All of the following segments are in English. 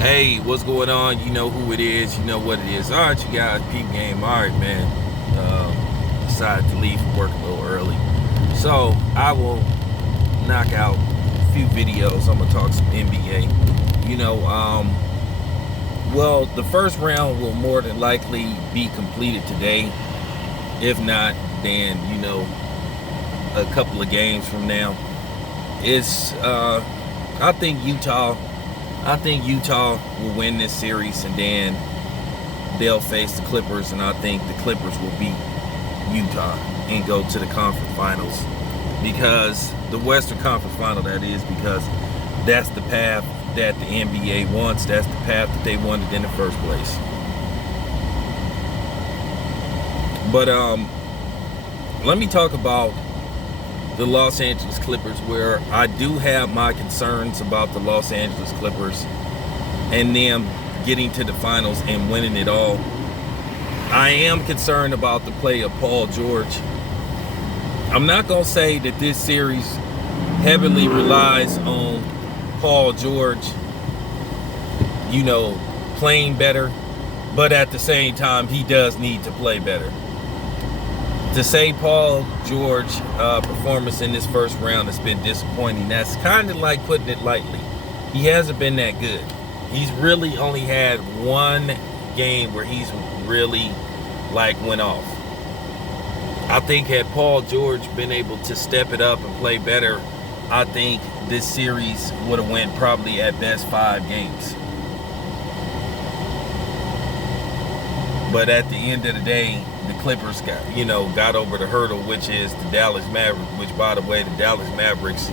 Hey, what's going on? You know who it is. You know what it is. All right, you guys, peep game. All right, man. Decided to leave from work a little early. So I will knock out a few videos. I'm going to talk some NBA. Well, the first round will more than likely be completed today. If not, then, a couple of games from now. It's, I think Utah will win this series, and then they'll face the Clippers, and I think the Clippers will beat Utah and go to the conference finals, because the Western Conference Final, that is, because that's the path that the NBA wants. That's the path that they wanted in the first place. But let me talk about the Los Angeles Clippers, where I do have my concerns about the Los Angeles Clippers and them getting to the finals and winning it all. I am concerned about the play of Paul George. I'm not going to say that this series heavily relies on Paul George, playing better, but at the same time, he does need to play better. To say Paul George performance in this first round has been disappointing, that's kind of like putting it lightly. He hasn't been that good. He's really only had one game where he's really went off. I think had Paul George been able to step it up and play better, I think this series would have went probably at best 5 games. But at the end of the day, the Clippers got over the hurdle, which is the Dallas Mavericks, which, by the way, the Dallas Mavericks,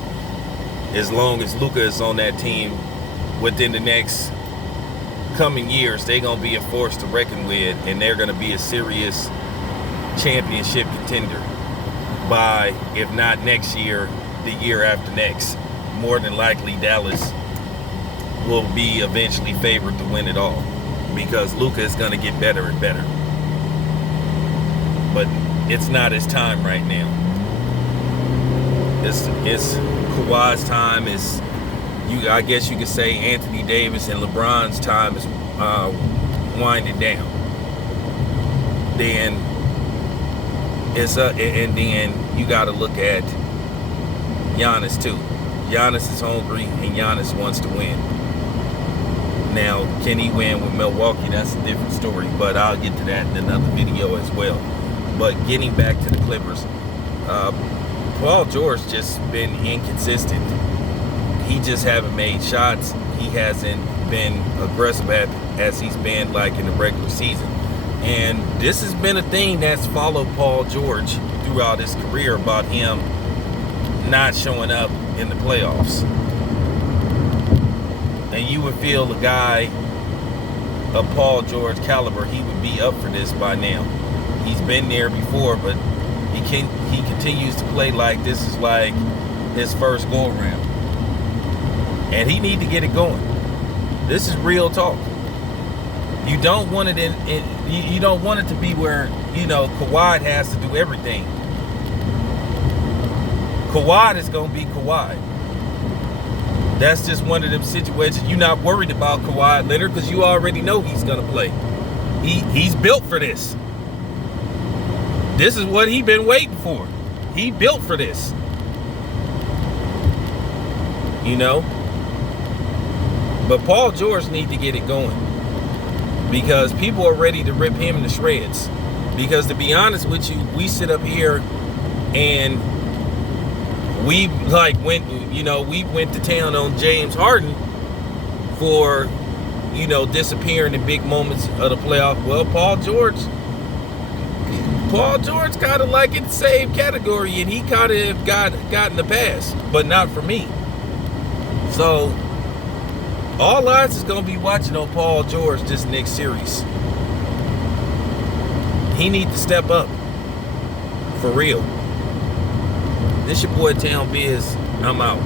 as long as Luka is on that team, within the next coming years, they're going to be a force to reckon with, and they're going to be a serious championship contender by, if not next year, the year after next. More than likely, Dallas will be eventually favored to win it all, because Luka is going to get better and better. But it's not his time right now. It's Kawhi's time. I guess you could say Anthony Davis and LeBron's time is winding down. Then and then you got to look at Giannis too. Giannis is hungry, and Giannis wants to win. Now, can he win with Milwaukee? That's a different story, but I'll get to that in another video as well. But getting back to the Clippers, Paul George just been inconsistent. He just haven't made shots. He hasn't been aggressive as he's been in the regular season. And this has been a thing that's followed Paul George throughout his career, about him not showing up in the playoffs. And you would feel a guy of Paul George caliber, he would be up for this by now. He's been there before, but he continues to play like this is like his first go around. And he need to get it going. This is real talk. You don't want it you don't want it to be where, Kawhi has to do everything. Kawhi is going to be Kawhi. That's just one of them situations. You're not worried about Kawhi Leonard because you already know he's going to play. He's built for this. This is what he's been waiting for. He built for this. But Paul George needs to get it going, because people are ready to rip him to shreds. Because to be honest with you, we sit up here and we went to town on James Harden for, disappearing in big moments of the playoff. Well, Paul George kind of in the same category, and he kind of got in the past, but not for me. So all eyes is going to be watching on Paul George this next series. He needs to step up. For real. This your boy Town Biz. I'm out.